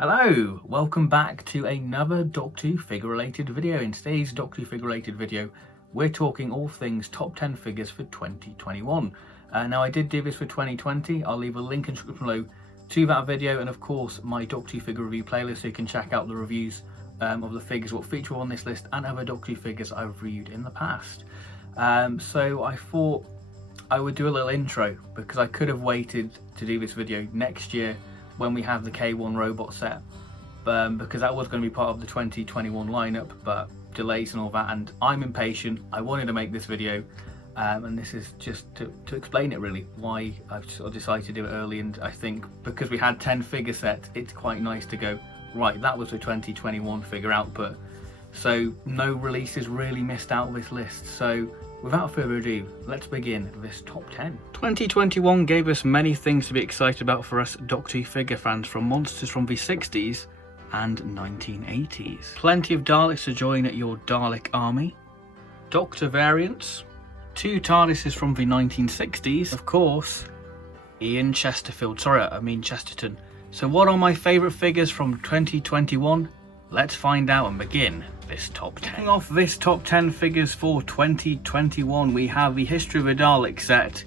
Hello, welcome back to another Doctor Who figure related video. In today's Doctor Who figure related video, we're talking all things top 10 figures for 2021. Now I did do this for 2020, I'll leave a link in the description below to that video, and of course my Doctor Who figure review playlist, so you can check out the reviews of the figures what feature on this list and other Doctor Who figures I've reviewed in the past. So I thought I would do a little intro, because I could have waited to do this video next year when we have the K1 robot set, because that was going to be part of the 2021 lineup, but delays and all that, and I'm impatient. I wanted to make this video, and this is just to explain it really, why I've sort of decided to do it early. And I think because we had 10 figure sets, it's quite nice to go, right, that was the 2021 figure output, so no releases really missed out of this list. So without further ado, let's begin this top 10. 2021 gave us many things to be excited about for us Doctor Who figure fans, from monsters from the 60s and 1980s. Plenty of Daleks to join your Dalek army, Doctor variants, 2 Tardises from the 1960s, of course, Ian Chesterton. So what are my favourite figures from 2021? Let's find out and begin this top 10. Kicking off this top 10 figures for 2021, we have the History of a Dalek set,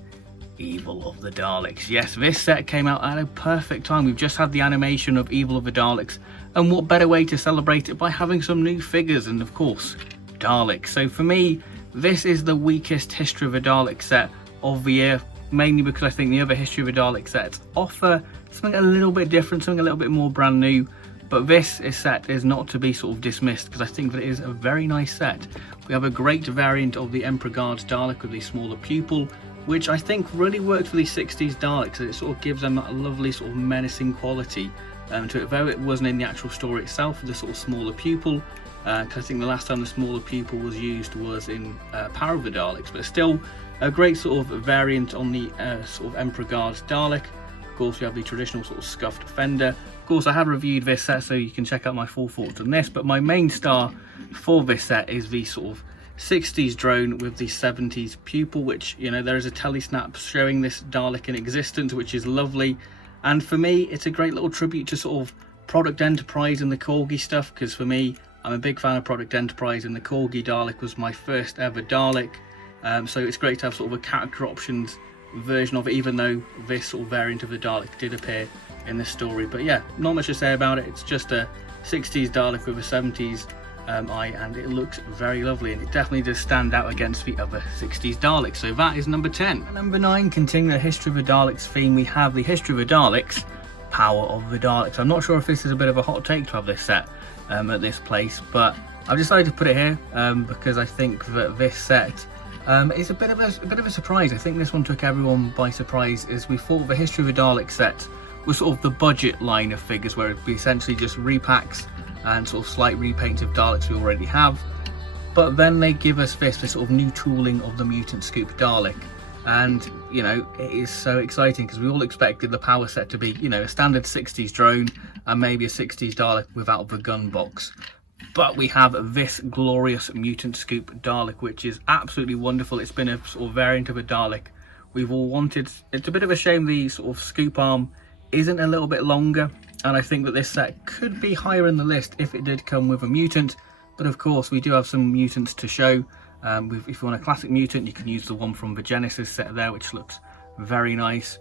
Evil of the Daleks. Yes, this set came out at a perfect time. We've just had the animation of Evil of the Daleks, and what better way to celebrate it by having some new figures and of course Daleks. So for me, this is the weakest History of a Dalek set of the year, mainly because I think the other History of a Dalek sets offer something a little bit different, something a little bit more brand new. But this set is not to be sort of dismissed, because I think that it is a very nice set. We have a great variant of the Emperor Guard's Dalek with the smaller pupil, which I think really worked for the 60s Daleks. It sort of gives them that lovely sort of menacing quality to it, though it wasn't in the actual story itself, the sort of smaller pupil. Because I think the last time the smaller pupil was used was in Power of the Daleks, but still a great sort of variant on the sort of Emperor Guard's Dalek. Of course, we have the traditional sort of scuffed fender. Of course, I have reviewed this set, so you can check out my full thoughts on this, but my main star for this set is the sort of 60s drone with the 70s pupil, which, you know, there is a telesnap showing this Dalek in existence, which is lovely. And for me, it's a great little tribute to sort of Product Enterprise and the Corgi stuff, because for me, I'm a big fan of Product Enterprise, and the Corgi Dalek was my first ever Dalek. So it's great to have sort of a character options version of it, even though this sort of variant of the Dalek did appear in the story. But yeah, not much to say about it. It's just a 60s Dalek with a 70s eye, and it looks very lovely, and it definitely does stand out against the other 60s Daleks. So that is number 10. At number 9, continuing the History of the Daleks theme, we have the History of the Daleks, Power of the Daleks. I'm not sure if this is a bit of a hot take to have this set at this place, but I've decided to put it here because I think that this set is a bit of a surprise. I think this one took everyone by surprise, as we thought the History of the Daleks set was sort of the budget line of figures, where it'd be essentially just repacks and sort of slight repaints of Daleks we already have. But then they give us this sort of new tooling of the Mutant Scoop Dalek, and you know, it is so exciting, because we all expected the power set to be, you know, a standard 60s drone and maybe a 60s Dalek without the gun box. But we have this glorious Mutant Scoop Dalek, which is absolutely wonderful. It's been a sort of variant of a Dalek we've all wanted. It's a bit of a shame the sort of scoop arm isn't a little bit longer, and I think that this set could be higher in the list if it did come with a mutant. But of course, we do have some mutants to show. If you want a classic mutant, you can use the one from the Genesis set there, which looks very nice.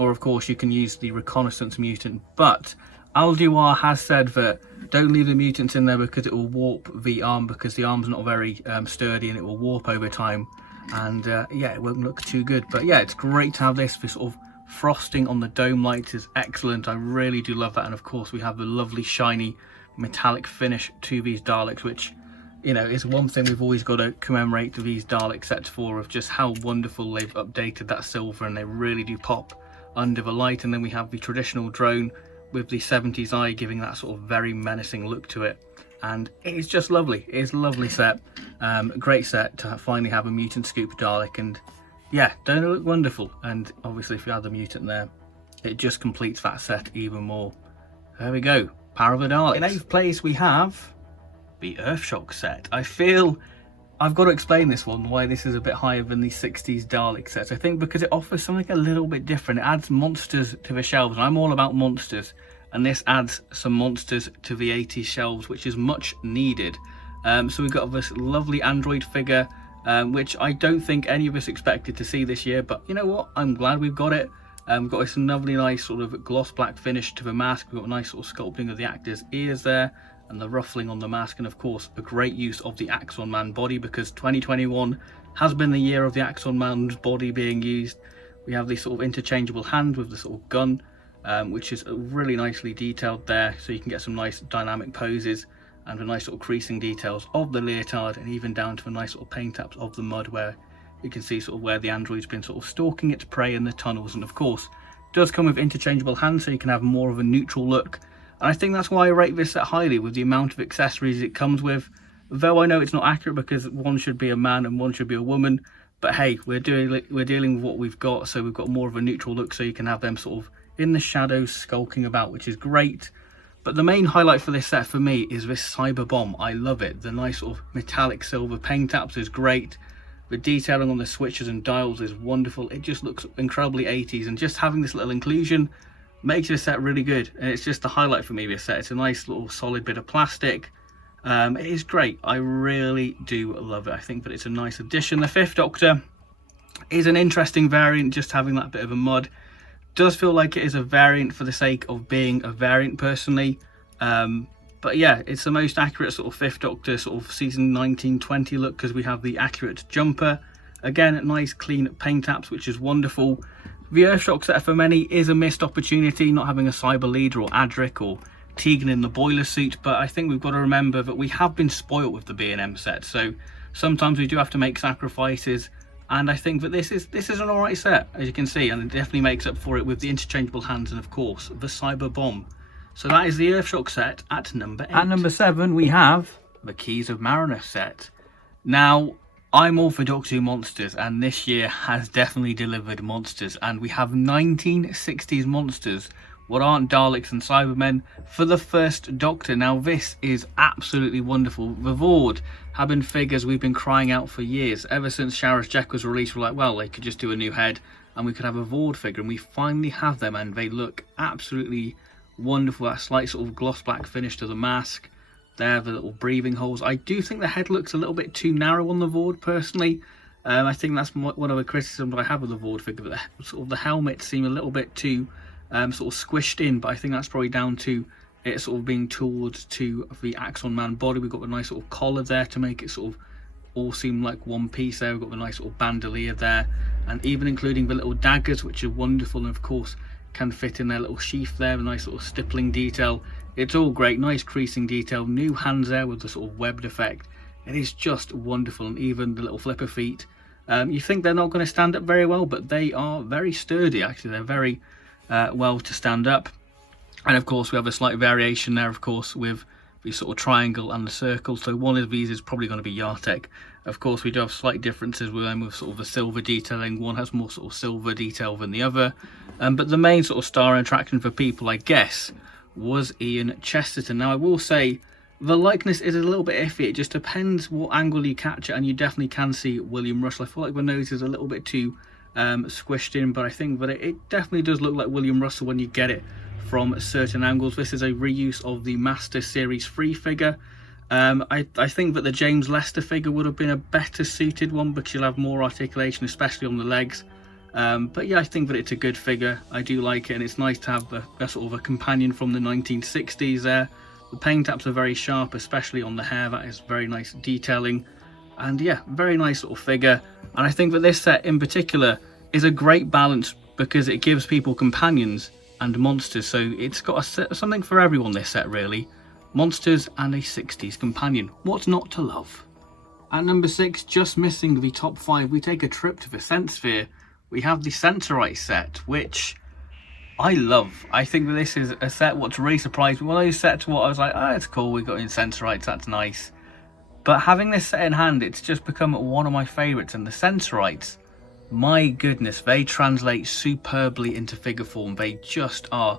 Or of course, you can use the Reconnaissance mutant. But Alduar has said that don't leave the mutants in there, because it will warp the arm, because the arm's not very sturdy, and it will warp over time. And yeah, it won't look too good. But yeah, it's great to have this sort of frosting on the dome lights is excellent. I really do love that. And of course, we have the lovely shiny metallic finish to these Daleks, which, you know, is one thing we've always got to commemorate these Dalek sets for, of just how wonderful they've updated that silver, and they really do pop under the light. And then we have the traditional drone with the 70s eye, giving that sort of very menacing look to it, and it's just lovely. It's a lovely set. Great set to finally have a Mutant Scoop Dalek, and yeah, don't it look wonderful? And obviously, if you add the mutant there, it just completes that set even more. There we go, Power of the Daleks. In 8th place, we have the Earthshock set. I feel I've got to explain this one, why this is a bit higher than the 60s Dalek sets. I think because it offers something a little bit different. It adds monsters to the shelves, and I'm all about monsters. and this adds some monsters to the 80s shelves, which is much needed. So we've got this lovely android figure, which I don't think any of us expected to see this year, but you know what, I'm glad we've got it. We've got this lovely nice sort of gloss black finish to the mask. We've got a nice sort of sculpting of the actor's ears there and the ruffling on the mask, and of course a great use of the Axon Man body, because 2021 has been the year of the Axon Man's body being used. We have this sort of interchangeable hand with the sort of gun, which is really nicely detailed there, so you can get some nice dynamic poses and the nice sort of creasing details of the leotard, and even down to the nice sort of paint apps of the mud, where you can see sort of where the android's been sort of stalking its prey in the tunnels. And of course it does come with interchangeable hands, so you can have more of a neutral look, and I think that's why I rate this set highly with the amount of accessories it comes with. Though I know it's not accurate because one should be a man and one should be a woman, but hey, we're dealing with what we've got, so we've got more of a neutral look, so you can have them sort of in the shadows skulking about, which is great. But the main highlight for this set for me is this cyber bomb. I love it. The nice sort of metallic silver paint apps is great. The detailing on the switches and dials is wonderful. It just looks incredibly 80s, and just having this little inclusion makes this set really good. And it's just the highlight for me, this set. It's a nice little solid bit of plastic. It is great. I really do love it. I think that it's a nice addition. The Fifth Doctor is an interesting variant, just having that bit of a mud. Does feel like it is a variant for the sake of being a variant personally, but yeah, it's the most accurate sort of Fifth Doctor sort of season 1920 look, because we have the accurate jumper, again nice clean paint apps, which is wonderful. The Earthshock set for many is a missed opportunity, not having a cyber leader or Adric or Tegan in the boiler suit, but I think we've got to remember that we have been spoilt with the B&M set, so sometimes we do have to make sacrifices. And I think that this is an alright set, as you can see, and it definitely makes up for it with the interchangeable hands and of course the cyber bomb. So that is the Earthshock set at number 8. At number 7 we have the Keys of Marinus set. Now, I'm all for Doctor Who monsters, and this year has definitely delivered monsters, and we have 1960s monsters, what aren't Daleks and Cybermen, for the first Doctor. Now this is absolutely wonderful. The Vord have been figures we've been crying out for years. Ever since Shara's Jack was released, we're like, well, they could just do a new head and we could have a Vord figure, and we finally have them, and they look absolutely wonderful. That slight sort of gloss black finish to the mask there, the little breathing holes. I do think the head looks a little bit too narrow on the Vord personally. I think that's one of the criticisms I have of the Vord figure, that sort of the helmets seem a little bit too sort of squished in, but I think that's probably down to it sort of being towards to the Axon Man body. We've got the nice sort of collar there to make it sort of all seem like one piece there. We've got the nice sort of bandolier there, and even including the little daggers, which are wonderful, and of course can fit in their little sheath there, a nice sort of stippling detail. It's all great, nice creasing detail, new hands there with the sort of webbed effect. It is just wonderful, and even the little flipper feet. You think they're not going to stand up very well, but they are very sturdy actually. They're very well to stand up. And of course we have a slight variation there, of course, with the sort of triangle and the circle. So one of these is probably going to be Yartek. Of course we do have slight differences with them, with sort of the silver detailing. One has more sort of silver detail than the other, but the main sort of star attraction for people, I guess, was Ian Chesterton. Now I will say the likeness is a little bit iffy. It just depends what angle you catch it, and you definitely can see William Russell. I feel like the nose is a little bit too squished in, but I think that it definitely does look like William Russell when you get it from certain angles. This is a reuse of the Master Series 3 figure. I think that the James Lester figure would have been a better suited one, because you'll have more articulation, especially on the legs. But yeah, I think that it's a good figure. I do like it, and it's nice to have a sort of a companion from the 1960s there. The paint apps are very sharp, especially on the hair. That is very nice detailing, and yeah, very nice sort of figure. And I think that this set in particular is a great balance, because it gives people companions and monsters, so it's got something for everyone, this set really. Monsters and a 60s companion, what's not to love? At number 6, just missing the top 5, we take a trip to the Sensphere. We have the Sensorite set, which I love. I think that this is a set what's really surprised me. One of those sets what I was like, oh, it's cool, we got in Sensorites, that's nice. But having this set in hand, it's just become one of my favourites. And the Sensorites, my goodness, they translate superbly into figure form. They just are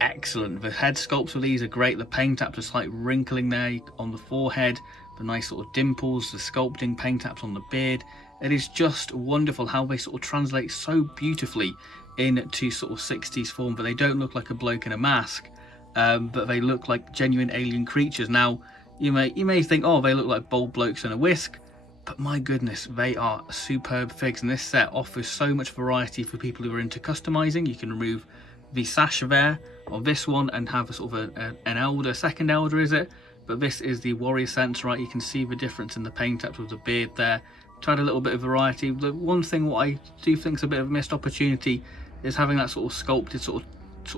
excellent. The head sculpts for these are great. The paint apps are slight wrinkling there on the forehead, the nice sort of dimples, the sculpting paint apps on the beard. It is just wonderful how they sort of translate so beautifully into sort of 60s form, but they don't look like a bloke in a mask. but they look like genuine alien creatures. Now, you may think, oh, they look like bold blokes in a whisk, but my goodness, they are superb figs, and this set offers so much variety for people who are into customizing. You can remove the sash there of this one and have a sort of an elder, second elder is it? But this is the warrior sense, right? You can see the difference in the paint apps with the beard there. Tried a little bit of variety. The one thing what I do think is a bit of a missed opportunity is having that sort of sculpted sort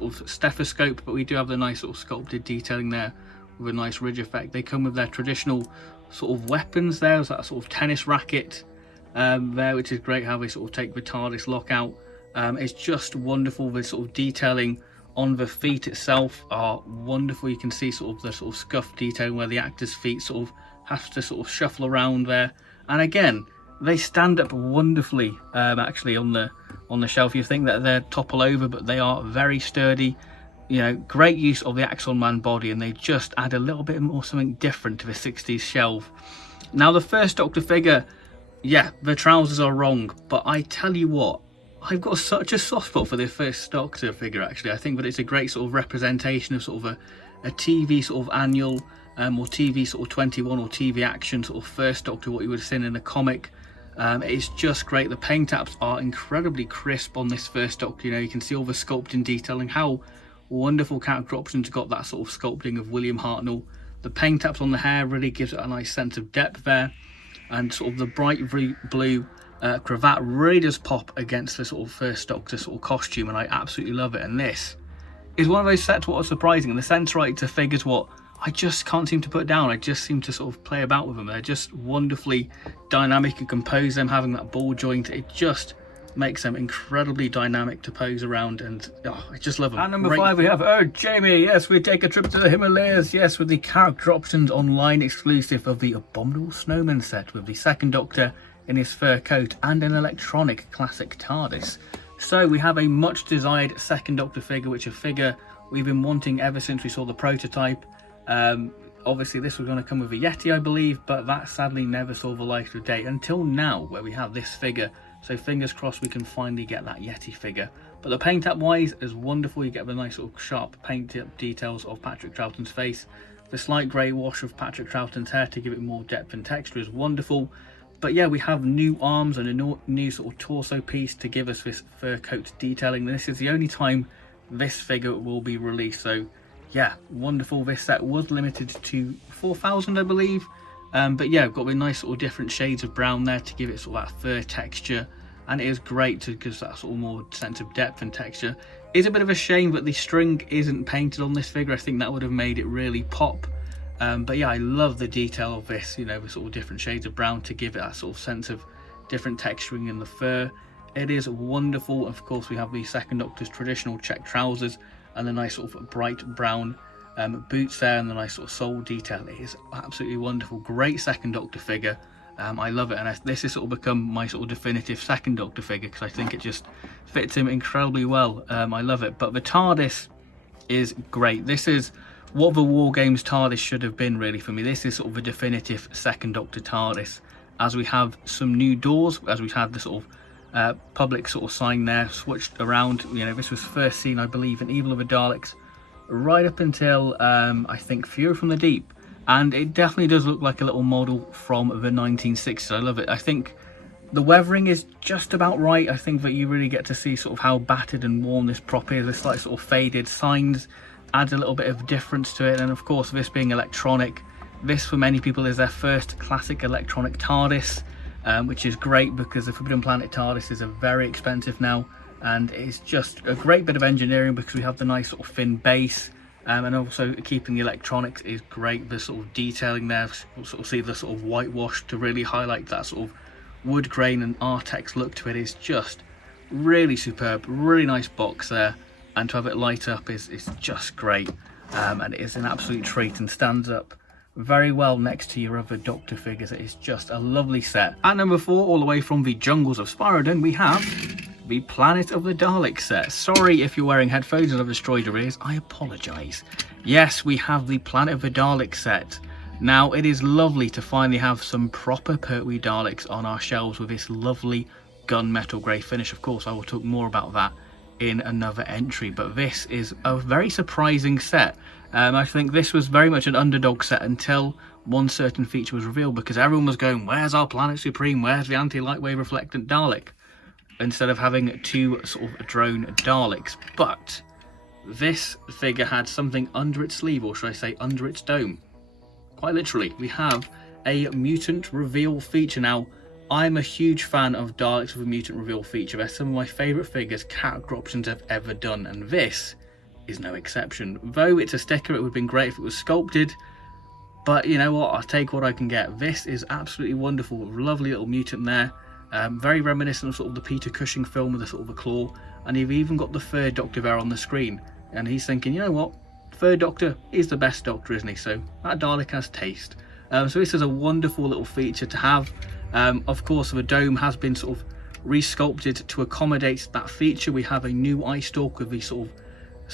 of stethoscope, but we do have the nice sort of sculpted detailing there with a nice ridge effect. They come with their traditional sort of weapons there. There's that sort of tennis racket there, which is great how they sort of take the TARDIS lock out. It's just wonderful. The sort of detailing on the feet itself are wonderful. You can see sort of the sort of scuff detailing where the actor's feet sort of have to sort of shuffle around there, and again they stand up wonderfully actually on the shelf. You think that they're topple over, but they are very sturdy. You know, great use of the Axon Man body, and they just add a little bit more something different to the 60s shelf. Now the first Doctor figure, yeah, the trousers are wrong, but I tell you what, I've got such a soft spot for the first Doctor figure actually. I think that it's a great sort of representation of sort of a TV sort of annual or TV sort of 21 or TV action sort of first Doctor, what you would have seen in a comic. It's just great. The paint apps are incredibly crisp on this first Doctor. You know, you can see all the sculpting detailing, how wonderful character options got that sort of sculpting of William Hartnell. The paint apps on the hair really gives it a nice sense of depth there, and sort of the bright blue cravat really does pop against the sort of first Doctor sort of costume, and I absolutely love it. And this is one of those sets what was surprising, and the sense right to figures what I just can't seem to put down. I just seem to sort of play about with them. They're just wonderfully dynamic and compose them, having that ball joint. It just makes them incredibly dynamic to pose around, and I just love them. And number 5 we have Jamie. Yes, we take a trip to the Himalayas. Yes, with the character options online exclusive of the Abominable Snowman set, with the second Doctor in his fur coat and an electronic classic TARDIS. So we have a much desired second Doctor figure, which a figure we've been wanting ever since we saw the prototype. Obviously this was going to come with a Yeti, I believe, but that sadly never saw the light of day until now, where we have this figure. So fingers crossed we can finally get that Yeti figure. But the paint up wise is wonderful. You get the nice sort of sharp paint up details of Patrick Troughton's face. The slight grey wash of Patrick Troughton's hair to give it more depth and texture is wonderful. But yeah, we have new arms and a new sort of torso piece to give us this fur coat detailing. This is the only time this figure will be released. So yeah, wonderful. This set was limited to 4,000, I believe. But yeah, we've got the nice sort of different shades of brown there to give it sort of that fur texture, and it is great to give that sort of more sense of depth and texture. It's a bit of a shame that the string isn't painted on this figure. I think that would have made it really pop. But yeah, I love the detail of this, you know, the sort of different shades of brown to give it that sort of sense of different texturing in the fur. It is wonderful. Of course, we have the second Doctor's traditional check trousers and the nice sort of bright brown boots there, and the nice sort of sole detail. It is absolutely wonderful. Great second Doctor figure. I love it, and this has sort of become my sort of definitive second Doctor figure because I think it just fits him incredibly well. I love it. But the TARDIS is great. This is what the War Games TARDIS should have been, really, for me. This is sort of a definitive second Doctor TARDIS, as we have some new doors, as we've had the sort of public sort of sign there switched around. You know, this was first seen, I believe, in Evil of the Daleks right up until I think Fury from the Deep, and it definitely does look like a little model from the 1960s. I love it. I think the weathering is just about right. I think that you really get to see sort of how battered and worn this prop is. This like sort of faded signs adds a little bit of difference to it, and of course this being electronic, this for many people is their first classic electronic TARDIS, which is great because the Forbidden Planet TARDIS is very expensive now, and it's just a great bit of engineering because we have the nice sort of thin base, and also keeping the electronics is great. The sort of detailing there, we'll sort of see the sort of whitewash to really highlight that sort of wood grain and Artex look to it is just really superb. Really nice box there, and to have it light up is just great, and it is an absolute treat and stands up very well next to your other Doctor figures. It is just a lovely set. At number 4, all the way from the jungles of Spyrodon, we have the Planet of the Daleks set. Sorry if you're wearing headphones and I've destroyed your ears, I apologise. Yes, we have the Planet of the Daleks set. Now, it is lovely to finally have some proper Pertwee Daleks on our shelves with this lovely gunmetal grey finish. Of course, I will talk more about that in another entry, but this is a very surprising set. I think this was very much an underdog set until one certain feature was revealed, because everyone was going, where's our Planet Supreme, where's the anti-lightwave reflectant Dalek, instead of having two sort of drone Daleks. But this figure had something under its sleeve, or should I say under its dome. Quite literally, we have a mutant reveal feature. Now, I'm a huge fan of Daleks with a mutant reveal feature. They're some of my favourite figures character options I've ever done, and this is no exception. Though it's a sticker, it would have been great if it was sculpted, but you know what, I'll take what I can get. This is absolutely wonderful. Lovely little mutant there. Very reminiscent of sort of the Peter Cushing film with a sort of a claw, and you've even got the third Doctor there on the screen, and he's thinking, you know what, third Doctor is the best Doctor, isn't he? So that Dalek has taste. So this is a wonderful little feature to have. Of course, the dome has been sort of resculpted to accommodate that feature. We have a new eye stalk with these sort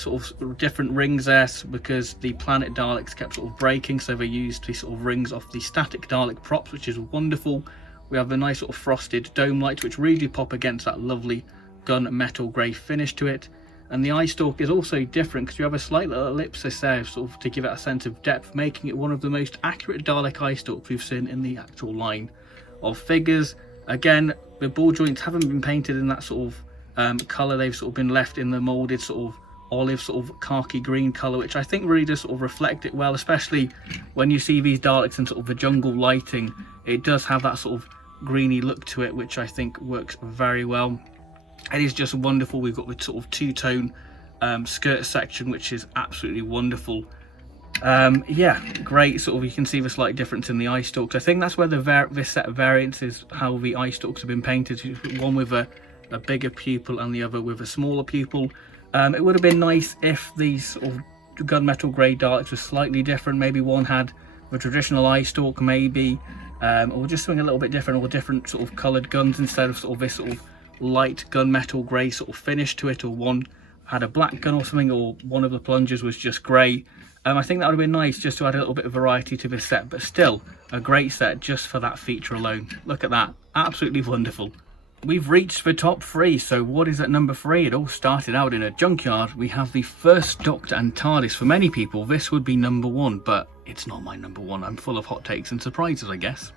of different rings there, because the Planet Daleks kept sort of breaking, so they used these sort of rings off the static Dalek props, which is wonderful. We have the nice sort of frosted dome lights, which really pop against that lovely gunmetal grey finish to it. And the eye stalk is also different because you have a slight little ellipsis there, sort of to give it a sense of depth, making it one of the most accurate Dalek eye stalks we've seen in the actual line of figures. Again, the ball joints haven't been painted in that sort of colour. They've sort of been left in the moulded sort of olive sort of khaki green colour, which I think really does sort of reflect it well, especially when you see these Daleks in sort of the jungle lighting. It does have that sort of greeny look to it, which I think works very well. It is just wonderful. We've got the sort of two-tone skirt section, which is absolutely wonderful. Yeah, great. Sort of, you can see the slight difference in the eye stalks. I think that's where this set of variants is how the eye stalks have been painted. One with a bigger pupil and the other with a smaller pupil. It would have been nice if these sort of gunmetal grey Daleks were slightly different. Maybe one had the traditional eye stalk, maybe, or just something a little bit different, or different sort of coloured guns instead of sort of this sort of light gunmetal grey sort of finish to it, or one had a black gun or something, or one of the plungers was just grey. I think that would have been nice just to add a little bit of variety to this set, but still a great set just for that feature alone. Look at that, absolutely wonderful. We've reached the top three, so what is at number 3? It all started out in a junkyard. We have the first Doctor and Tardis. For many people this would be number 1, but it's not my number 1. I'm full of hot takes and surprises, I guess.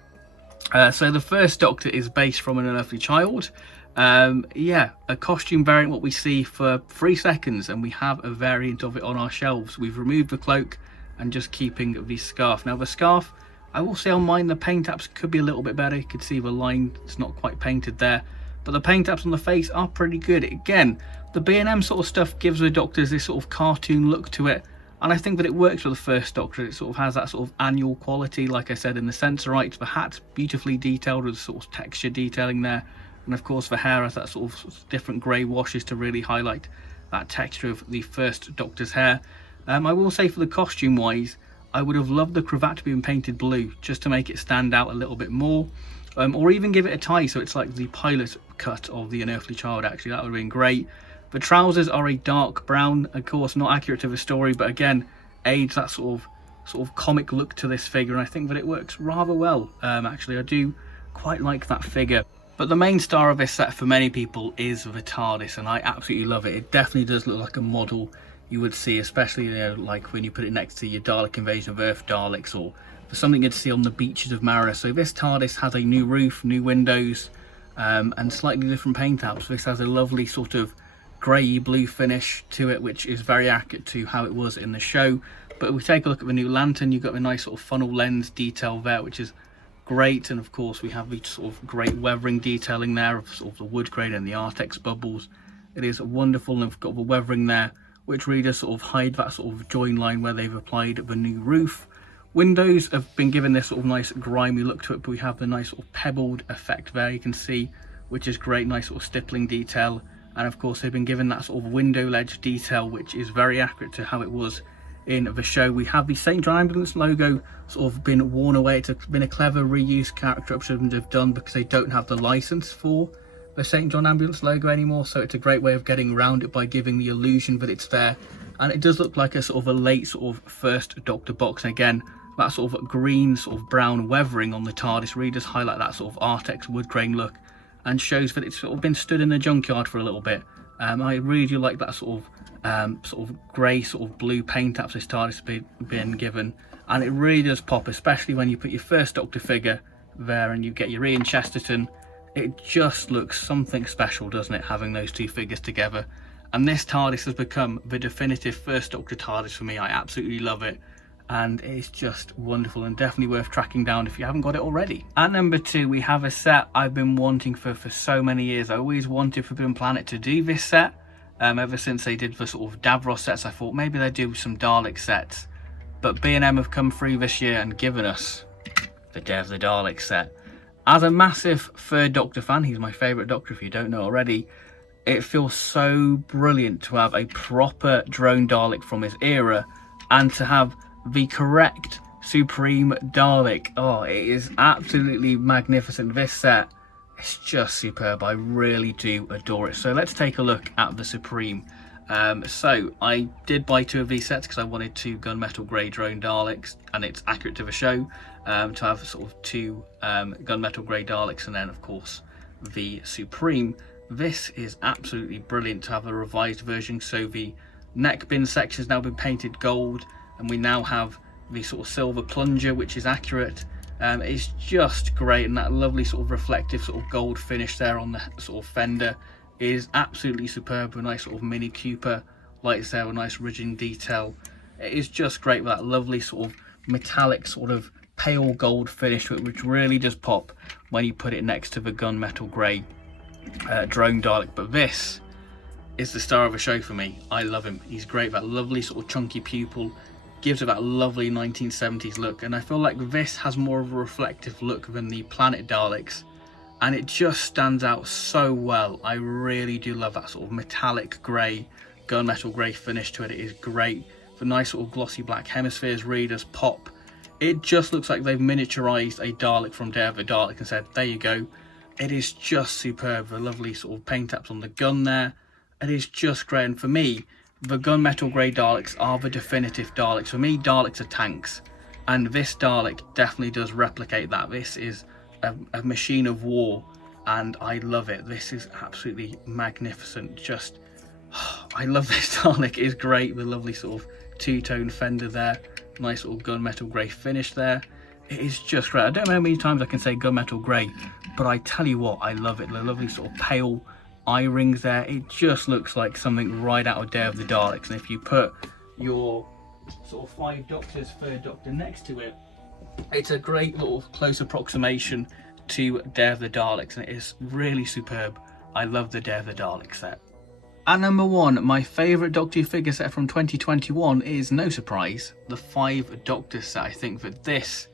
So the first Doctor is based from an unearthly child. Yeah, a costume variant, what we see for 3 seconds, and we have a variant of it on our shelves. We've removed the cloak and just keeping the scarf. Now the scarf, I will say on mine, the paint apps could be a little bit better. You could see the line, it's not quite painted there, but the paint apps on the face are pretty good. Again, the B&M sort of stuff gives the Doctors this sort of cartoon look to it, and I think that it works for the first Doctor. It sort of has that sort of annual quality, like I said, in the Sensorites. The hat's beautifully detailed with sort of texture detailing there. And of course the hair has that sort of different grey washes to really highlight that texture of the first Doctor's hair. I will say for the costume wise, I would have loved the cravat to be painted blue, just to make it stand out a little bit more. Or even give it a tie so it's like the pilot cut of the unearthly child. Actually, that would have been great. The trousers are a dark brown, of course not accurate to the story, but again aids that sort of comic look to this figure, and I think that it works rather well. Actually, I do quite like that figure. But the main star of this set for many people is the TARDIS, and I absolutely love it. It definitely does look like a model you would see, especially, you know, like when you put it next to your Dalek Invasion of Earth Daleks, or for something you'd see on the beaches of Mariner. So this TARDIS has a new roof, new windows, and slightly different paint apps. This has a lovely sort of grey blue finish to it, which is very accurate to how it was in the show. But if we take a look at the new lantern, you've got the nice sort of funnel lens detail there, which is great. And of course we have the sort of great weathering detailing there of sort of the wood grain and the Artex bubbles. It is wonderful, and we've got the weathering there, which really does sort of hide that sort of join line where they've applied the new roof. Windows have been given this sort of nice grimy look to it, but we have the nice sort of pebbled effect there, you can see, which is great, nice sort of stippling detail. And of course they've been given that sort of window ledge detail, which is very accurate to how it was in the show. We have the St. John Ambulance logo sort of been worn away. It's been a clever reuse character option they've done, because they don't have the license for the St. John Ambulance logo anymore, so it's a great way of getting around it by giving the illusion that it's there. And it does look like a sort of a late sort of first Doctor box, and again that sort of green sort of brown weathering on the TARDIS really does highlight that sort of Artex wood grain look, and shows that it's sort of been stood in the junkyard for a little bit, I really do like that sort of grey, sort of blue paint apps this TARDIS has been given, and it really does pop, especially when you put your first Doctor figure there and you get your Ian Chesterton. It just looks something special, doesn't it, having those two figures together? And this TARDIS has become the definitive first Doctor TARDIS for me. I absolutely love it, and it's just wonderful and definitely worth tracking down if you haven't got it already. At number 2, we have a set I've been wanting for so many years. I always wanted Forbidden Planet to do this set. Ever since they did the sort of Davros sets, I thought maybe they'd do some Dalek sets. But B&M have come through this year and given us the Day of the Dalek set. As a massive third Doctor fan, he's my favourite Doctor if you don't know already, it feels so brilliant to have a proper drone Dalek from his era and to have the correct Supreme Dalek. Oh, it is absolutely magnificent. This set is just superb. I really do adore it. So let's take a look at the Supreme. So I did buy 2 of these sets because I wanted 2 gunmetal grey drone Daleks, and it's accurate to the show to have sort of 2 gunmetal grey Daleks, and then of course the Supreme. This is absolutely brilliant to have a revised version. So the neck bin section has now been painted gold, and we now have the sort of silver plunger, which is accurate. It's just great, and that lovely sort of reflective sort of gold finish there on the sort of fender is absolutely superb. A nice sort of Mini Cooper lights there, a nice ridging detail. It is just great with that lovely sort of metallic sort of pale gold finish to it, which really does pop when you put it next to the gunmetal grey drone Dalek. But this is the star of the show for me. I love him. He's great. That lovely sort of chunky pupil gives it that lovely 1970s look, and I feel like this has more of a reflective look than the Planet Daleks, and it just stands out so well. I really do love that sort of metallic grey, gunmetal grey finish to it. It is great. The nice sort of glossy black hemispheres really does pop. It just looks like they've miniaturized a Dalek from Day of the Dalek and said, there you go. It is just superb. The lovely sort of paint apps on the gun there. It is just great, and for me, the gunmetal grey Daleks are the definitive Daleks. For me, Daleks are tanks, and this Dalek definitely does replicate that. This is a machine of war, and I love it. This is absolutely magnificent. Just, I love this Dalek. It is great. The lovely sort of two-tone fender there, nice sort of gunmetal grey finish there. It is just great. I don't know how many times I can say gunmetal grey, but I tell you what, I love it. The lovely sort of pale eye rings there. It just looks like something right out of Day of the Daleks, and if you put your sort of 5 Doctors, 3rd Doctor next to it, it's a great little close approximation to Day of the Daleks, and it is really superb. I love the Day of the Daleks set. At number 1, my favourite Doctor Who figure set from 2021 is, no surprise, the 5 Doctors set. I think that this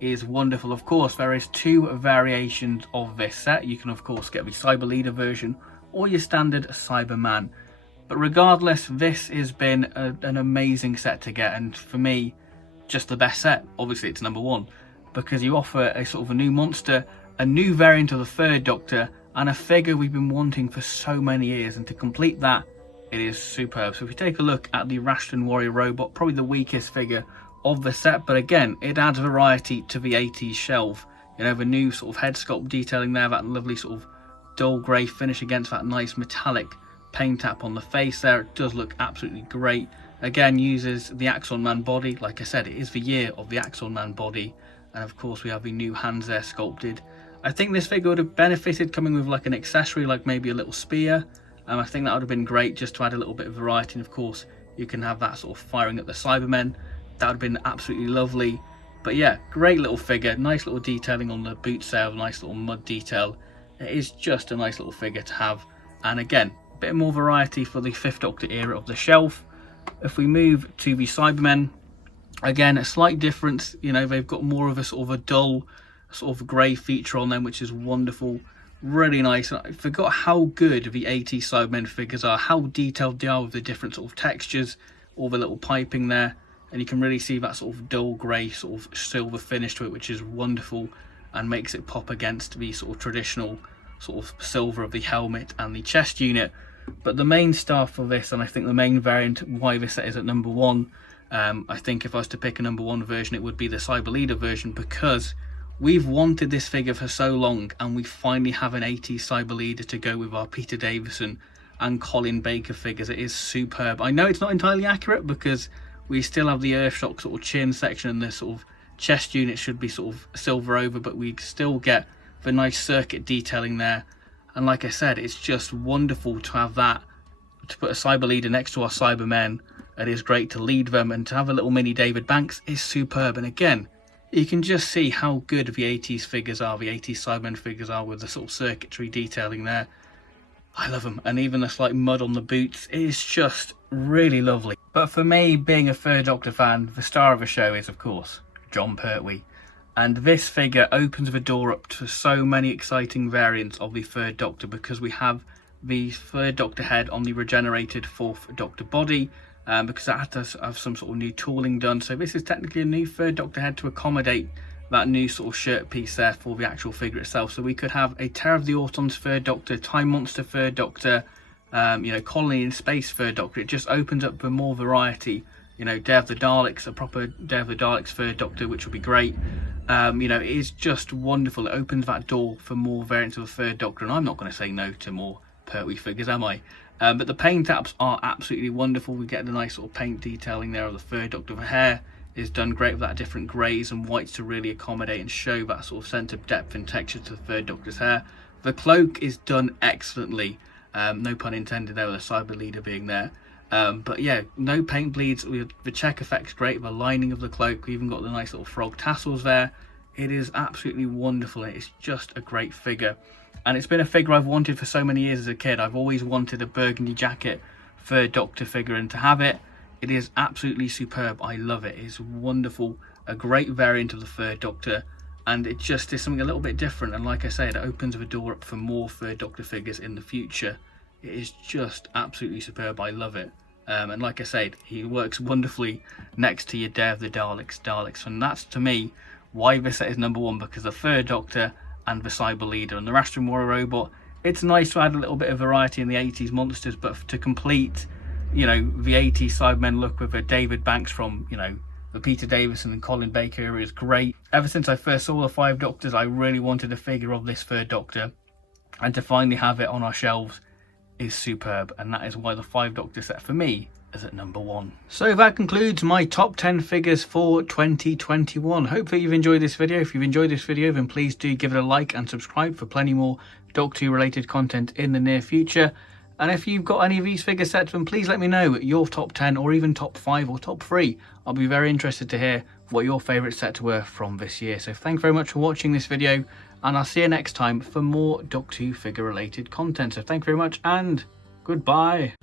is wonderful. Of course, there is 2 variations of this set. You can of course get the Cyber Leader version or your standard Cyberman, but regardless, this has been an amazing set to get, and for me, just the best set. Obviously it's number 1 because you offer a sort of a new monster, a new variant of the 3rd Doctor, and a figure we've been wanting for so many years, and to complete that, it is superb. So if you take a look at the Rashton Warrior Robot, probably the weakest figure of the set, but again, it adds variety to the 80s shelf. You know, the new sort of head sculpt detailing there, that lovely sort of dull grey finish against that nice metallic paint tap on the face there. It does look absolutely great. Again, uses the Axon Man body. Like I said, it is the year of the Axon Man body, and of course we have the new hands there sculpted. I think this figure would have benefited coming with like an accessory, like maybe a little spear. I think that would have been great just to add a little bit of variety, and of course you can have that sort of firing at the Cybermen. That would have been absolutely lovely. But yeah, great little figure, nice little detailing on the boots there, nice little mud detail. It is just a nice little figure to have, and again, a bit more variety for the 5th Doctor era of the shelf. If we move to the Cybermen, again, a slight difference. You know, they've got more of a sort of a dull sort of grey feature on them, which is wonderful, really nice. And I forgot how good the 80s Cybermen figures are, how detailed they are with the different sort of textures, all the little piping there, and you can really see that sort of dull grey sort of silver finish to it, which is wonderful and makes it pop against the sort of traditional sort of silver of the helmet and the chest unit. But the main star for this, and I think the main variant why this set is at number 1, I think if I was to pick a number 1 version, it would be the Cyber Leader version, because we've wanted this figure for so long, and we finally have an 80s Cyber Leader to go with our Peter Davison and Colin Baker figures. It is superb. I know it's not entirely accurate because we still have the Earthshock sort of chin section, and the sort of chest unit should be sort of silver over, but we still get the nice circuit detailing there. And like I said, it's just wonderful to have that, to put a cyber leader next to our Cybermen. It is great to lead them, and to have a little mini David Banks is superb. And again, you can just see how good the 80s figures are, the 80s Cybermen figures are, with the sort of circuitry detailing there. I love them, and even the slight mud on the boots is just really lovely. But for me, being a Third Doctor fan, the star of the show is, of course, Jon Pertwee. And this figure opens the door up to so many exciting variants of the Third Doctor, because we have the Third Doctor head on the regenerated Fourth Doctor body, because that had to have some sort of new tooling done. So this is technically a new Third Doctor head to accommodate that new sort of shirt piece there for the actual figure itself. So we could have a Terror of the Autons Third Doctor, Time Monster Third Doctor, you know, Colony in Space Third Doctor. It just opens up for more variety. You know, Day of the Daleks, a proper Day of the Daleks Third Doctor, which would be great. You know, it is just wonderful. It opens that door for more variants of the Third Doctor, and I'm not going to say no to more Pertwee figures, am I? But the paint apps are absolutely wonderful. We get the nice sort of paint detailing there of the Third Doctor. The hair is done great with that different greys and whites to really accommodate and show that sort of sense of depth and texture to the Third Doctor's hair. The cloak is done excellently. No pun intended there, with the cyber leader being there. But yeah, no paint bleeds. The check effect's great. The lining of the cloak, we even got the nice little frog tassels there. It is absolutely wonderful. It's just a great figure, and it's been a figure I've wanted for so many years as a kid. I've always wanted a burgundy jacket Third Doctor figure, and to have it, it is absolutely superb. I love it. It's wonderful. A great variant of the Third Doctor, and it just is something a little bit different. And like I said, it opens the door up for more Third Doctor figures in the future. It is just absolutely superb. I love it. And like I said, he works wonderfully next to your Day of the Daleks, and that's, to me, why this set is number one, because the Third Doctor and the Cyber Leader and the Rastrum Warrior Robot. It's nice to add a little bit of variety in the 80s monsters, but to complete, you know, the 80s Cybermen look with a David Banks from, you know, the Peter Davison and Colin Baker era is great. Ever since I first saw the Five Doctors, I really wanted a figure of this Third Doctor, and to finally have it on our shelves is superb, and that is why the Five Doctor set for me is at number one. So that concludes my top 10 figures for 2021. Hopefully you've enjoyed this video. If you've enjoyed this video, then please do give it a like and subscribe for plenty more Doctor Who related content in the near future. And if you've got any of these figure sets, then please let me know your top 10 or even top 5 or top 3. I'll be very interested to hear what your favourite sets were from this year. So thank you very much for watching this video, and I'll see you next time for more Doctor Who figure related content. So thank you very much, and goodbye.